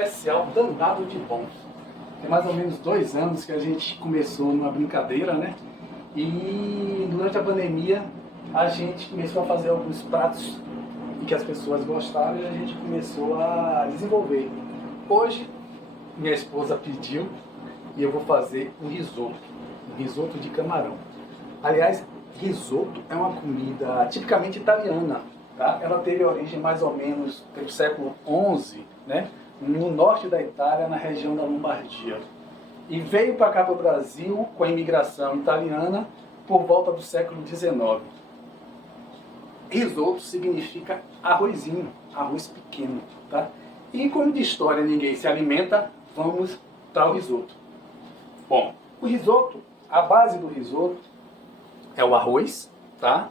especial danado de bom. Tem mais ou menos 2 anos que a gente começou numa brincadeira, né? E durante a pandemia a gente começou a fazer alguns pratos e que as pessoas gostaram e a gente começou a desenvolver. Hoje minha esposa pediu e eu vou fazer um risoto de camarão. Aliás, risoto é uma comida tipicamente italiana, tá? Ela teve origem mais ou menos pelo século XI, né? No norte da Itália, na região da Lombardia. E veio para cá para o Brasil com a imigração italiana por volta do século XIX. Risoto significa arrozinho, arroz pequeno, tá? E como de história ninguém se alimenta, vamos para o risoto. Bom, o risoto, a base do risoto é o arroz, tá?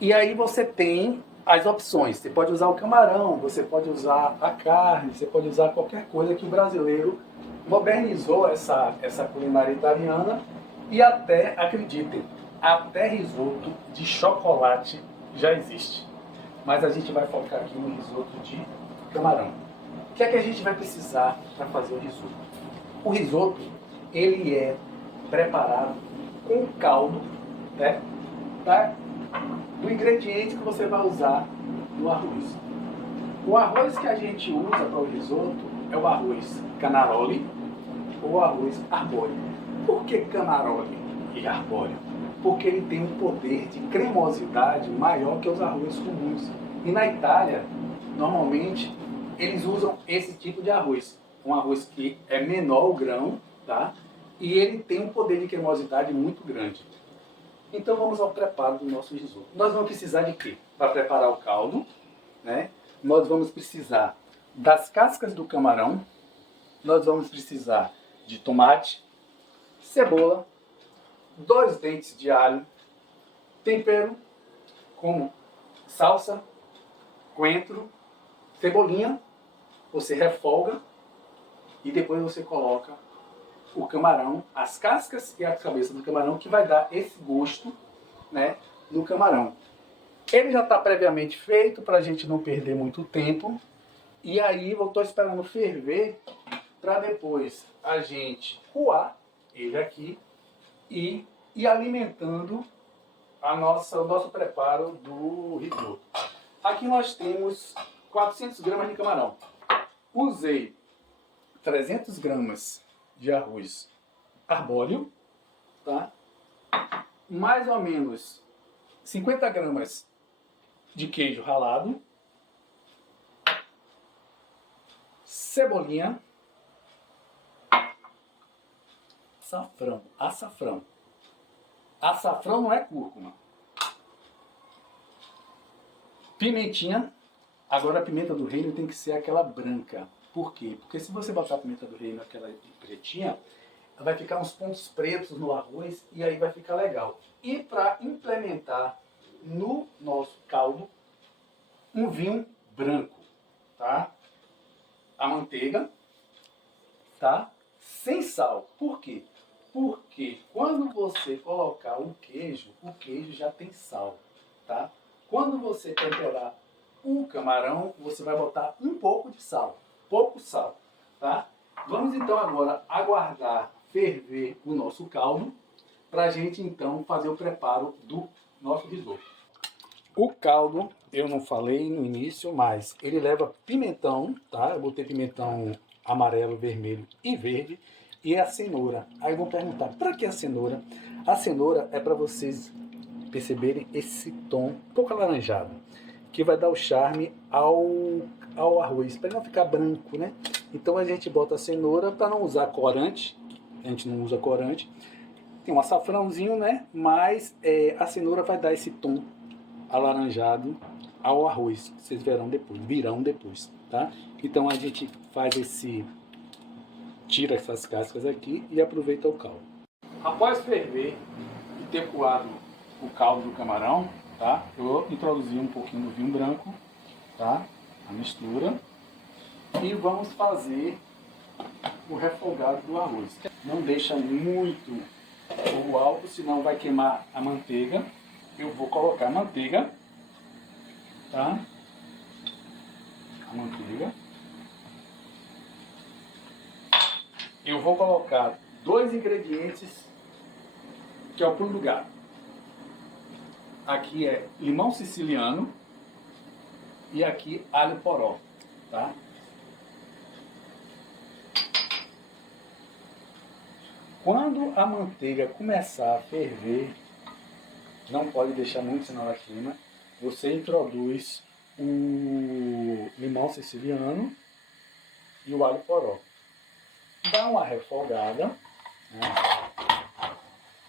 E aí você tem as opções. Você pode usar o camarão, você pode usar a carne, você pode usar qualquer coisa que o brasileiro modernizou essa culinária italiana e até, acreditem, até risoto de chocolate já existe. Mas a gente vai focar aqui no risoto de camarão. O que é que a gente vai precisar para fazer o risoto? O risoto, ele é preparado com caldo, né, do ingrediente que você vai usar no arroz. O arroz que a gente usa para o risoto é o arroz Canaroli ou arroz arbóreo. Por que Canaroli e arbóreo? Porque ele tem um poder de cremosidade maior que os arrozes comuns. E na Itália, normalmente, eles usam esse tipo de arroz. Um arroz que é menor o grão, tá? E ele tem um poder de cremosidade muito grande. Então vamos ao preparo do nosso risoto. Nós vamos precisar de quê? Para preparar o caldo, né? Nós vamos precisar das cascas do camarão, nós vamos precisar de tomate, cebola, 2 dentes de alho, tempero como salsa, coentro, cebolinha, você refoga e depois você coloca o camarão, as cascas e a cabeça do camarão, que vai dar esse gosto, né, no camarão. Ele já está previamente feito para a gente não perder muito tempo. E aí eu estou esperando ferver para depois a gente coar ele aqui e ir alimentando o nosso preparo do risoto. Aqui nós temos 400 gramas de camarão. Usei 300 gramas de arroz arbóreo, tá? Mais ou menos 50 gramas de queijo ralado, cebolinha, açafrão. Açafrão não é cúrcuma. Pimentinha. Agora a pimenta do reino tem que ser aquela branca. Por quê? Porque se você botar a pimenta do reino aquela pretinha, vai ficar uns pontos pretos no arroz e aí vai ficar legal. E para implementar no nosso caldo, um vinho branco, tá? A manteiga, tá? Sem sal. Por quê? Porque quando você colocar o queijo já tem sal, tá? Quando você temperar o camarão, você vai botar um pouco de sal, pouco sal, tá? Vamos então agora aguardar ferver o nosso caldo para a gente então fazer o preparo do nosso risoto. O caldo, eu não falei no início, mas ele leva pimentão, tá? Eu botei pimentão amarelo, vermelho e verde e a cenoura. Aí vão perguntar, para que a cenoura? A cenoura é para vocês perceberem esse tom um pouco alaranjado, que vai dar o charme ao arroz, para ele não ficar branco, né? Então a gente bota a cenoura para não usar corante, a gente não usa corante. Tem um açafrãozinho, né? Mas a cenoura vai dar esse tom alaranjado ao arroz, vocês virão depois, tá? Então a gente tira essas cascas aqui e aproveita o caldo. Após ferver e ter coado o caldo do camarão, tá? Eu introduzi um pouquinho do vinho branco, tá? A mistura. E vamos fazer o refogado do arroz. Não deixa muito fogo alto, senão vai queimar a manteiga. Eu vou colocar a manteiga, tá? A manteiga. eu vou colocar 2 ingredientes que é o pulo do gato. Aqui é limão siciliano e aqui alho poró, tá? Quando a manteiga começar a ferver, não pode deixar muito, senão ela queima, você introduz o limão siciliano e o alho poró. Dá uma refogada, né?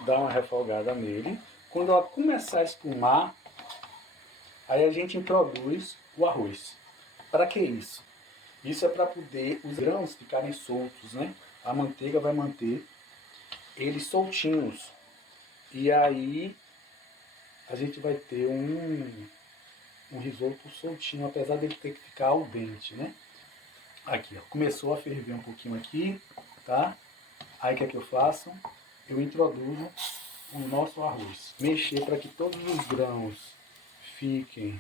Dá uma refogada nele. Quando ela começar a espumar, aí a gente introduz o arroz. Para que isso? Isso é para poder os grãos ficarem soltos, né? A manteiga vai manter eles soltinhos. E aí a gente vai ter um risoto soltinho, apesar dele ter que ficar al dente, né? Aqui, ó, começou a ferver um pouquinho aqui, tá? Aí o que é que eu faço? Eu introduzo o nosso arroz. Mexer para que todos os grãos fiquem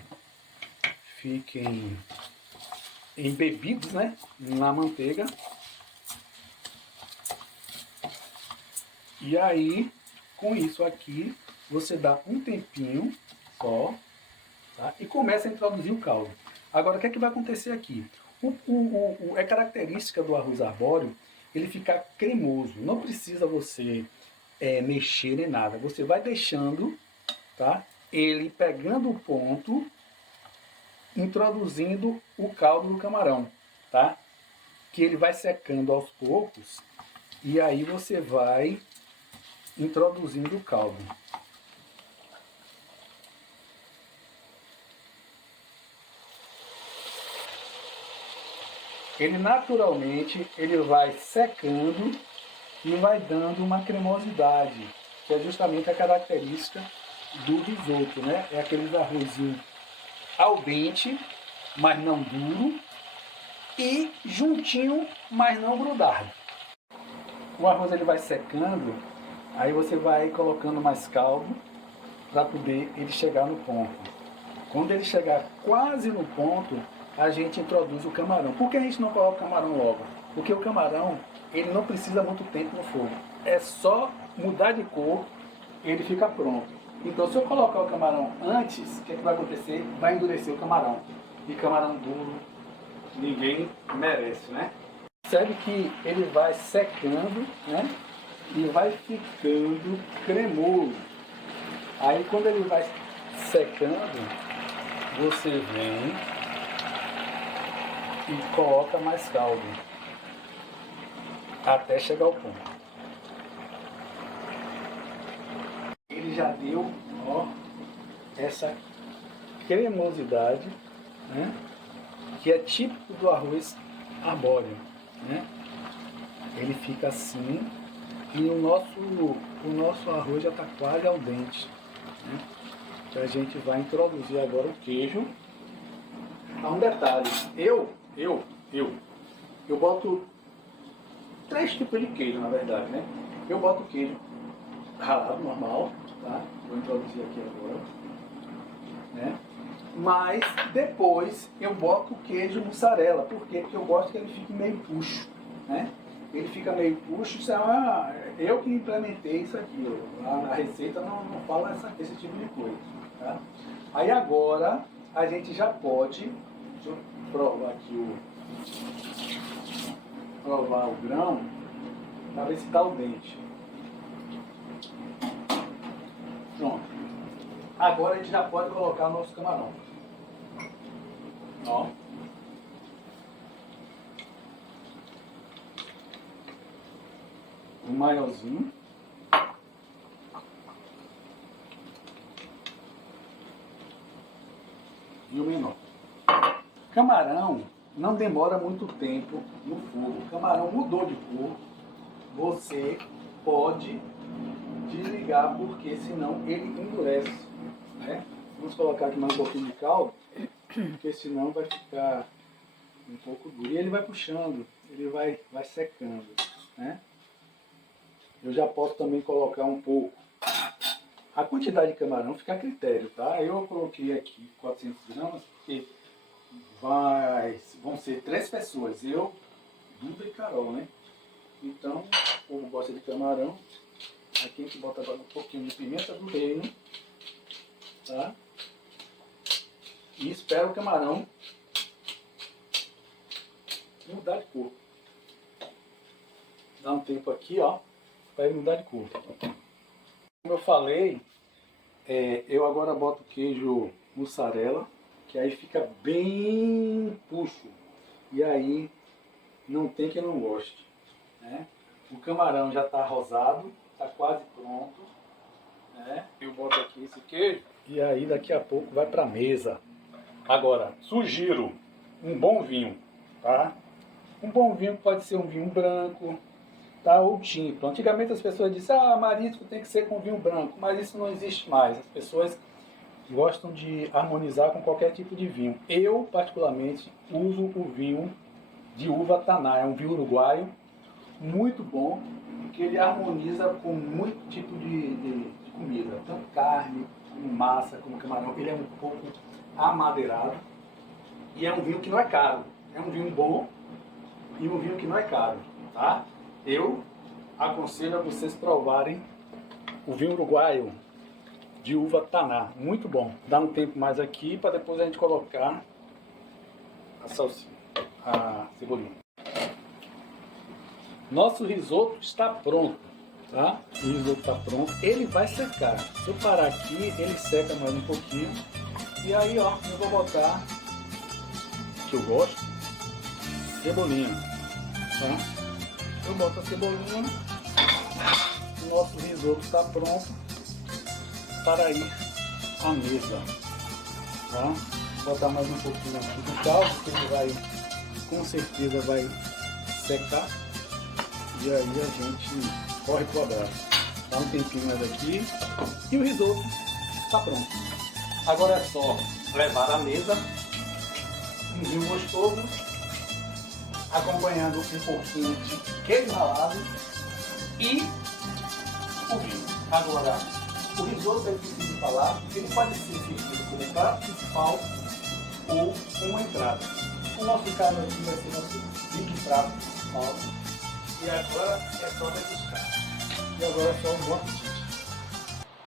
embebidos, né, na manteiga. E aí, com isso aqui, você dá um tempinho só, tá? E começa a introduzir o caldo. Agora, o que é que vai acontecer aqui? É característica do arroz arbóreo ele ficar cremoso. Não precisa você mexer nem nada. Você vai deixando, tá? Ele pegando o ponto, introduzindo o caldo do camarão, tá? Que ele vai secando aos poucos e aí você vai introduzindo o caldo. Ele naturalmente ele vai secando e vai dando uma cremosidade, que é justamente a característica do risoto, né? É aquele arrozinho al dente, mas não duro, e juntinho, mas não grudado. O arroz ele vai secando, aí você vai colocando mais caldo para poder ele chegar no ponto. Quando ele chegar quase no ponto, a gente introduz o camarão. Por que a gente não coloca o camarão logo? Porque o camarão ele não precisa muito tempo no fogo. É só mudar de cor, ele fica pronto. Então se eu colocar o camarão antes, o que, é que vai acontecer? Vai endurecer o camarão. E camarão duro, ninguém merece, né? Percebe que ele vai secando, né? E vai ficando cremoso. Aí quando ele vai secando, você vem e coloca mais caldo até chegar ao ponto. Ele já deu, ó, essa cremosidade, né? Que é típico do arroz arbóreo, né? Ele fica assim e o nosso arroz já está quase al dente, né? Que a gente vai introduzir agora o queijo. Há um detalhe, eu boto 3 tipos de queijo, na verdade, né? Eu boto queijo ralado, normal, tá? Vou introduzir aqui agora, né? Mas depois eu boto o queijo mussarela. Por quê? Porque eu gosto que ele fique meio puxo, né? Ele fica meio puxo, isso é eu que implementei isso aqui. A receita não fala esse tipo de coisa, tá? Aí agora a gente já pode, deixa eu provar aqui provar o grão, para ver se está al dente. Pronto. Agora a gente já pode colocar o nosso camarão. Ó. O maiorzinho. E o menor. Camarão não demora muito tempo no fogo. O camarão mudou de cor. Você pode desligar, porque senão ele endurece, né? Vamos colocar aqui mais um pouquinho de caldo, porque senão vai ficar um pouco duro. E ele vai puxando, ele vai secando, né? Eu já posso também colocar um pouco. A quantidade de camarão fica a critério, tá? Eu coloquei aqui 400 gramas, porque vão ser 3 pessoas, eu, Duda e Carol, né? Então, o povo gosta de camarão. Aqui a gente bota agora um pouquinho de pimenta do reino, tá? E espera o camarão mudar de cor. Dá um tempo aqui, ó, para ele mudar de cor. Como eu falei, eu agora boto queijo mussarela, que aí fica bem puxo. E aí não tem quem não goste, né? O camarão já está rosado, está quase pronto, né? Eu boto aqui esse queijo e aí daqui a pouco vai para a mesa. Agora, sugiro um bom vinho, tá? Um bom vinho pode ser um vinho branco, tá? Ou tinto. Antigamente as pessoas diziam, marisco tem que ser com vinho branco, mas isso não existe mais. As pessoas gostam de harmonizar com qualquer tipo de vinho. Eu, particularmente, uso o vinho de uva Taná. É um vinho uruguaio, muito bom, que ele harmoniza com muito tipo de comida. Tanto carne, como massa, como camarão. Ele é um pouco amadeirado. E é um vinho que não é caro. É um vinho bom e um vinho que não é caro, tá? Eu aconselho a vocês provarem o vinho uruguaio de uva Taná, muito bom. Dá um tempo mais aqui para depois a gente colocar a salsinha, a cebolinha. Nosso risoto está pronto, tá? O risoto está pronto. Ele vai secar. Se eu parar aqui, ele seca mais um pouquinho. E aí, ó, eu vou botar, que eu gosto, cebolinha, tá? Eu boto a cebolinha. O nosso risoto está pronto para ir à mesa, tá? Vou botar mais um pouquinho aqui do caldo, que ele vai, com certeza vai secar. E aí a gente corre pro abraço. Dá um tempinho mais aqui e o risoto está pronto. Agora é só levar à mesa um vinho gostoso, acompanhando um pouquinho de queijo ralado e o vinho. Agora, o risoto é difícil de falar, ele pode ser servido como um prato principal ou uma entrada. O nosso caso aqui vai ser nosso link prato principal. E agora é só degustar. E agora é só um bom apetite.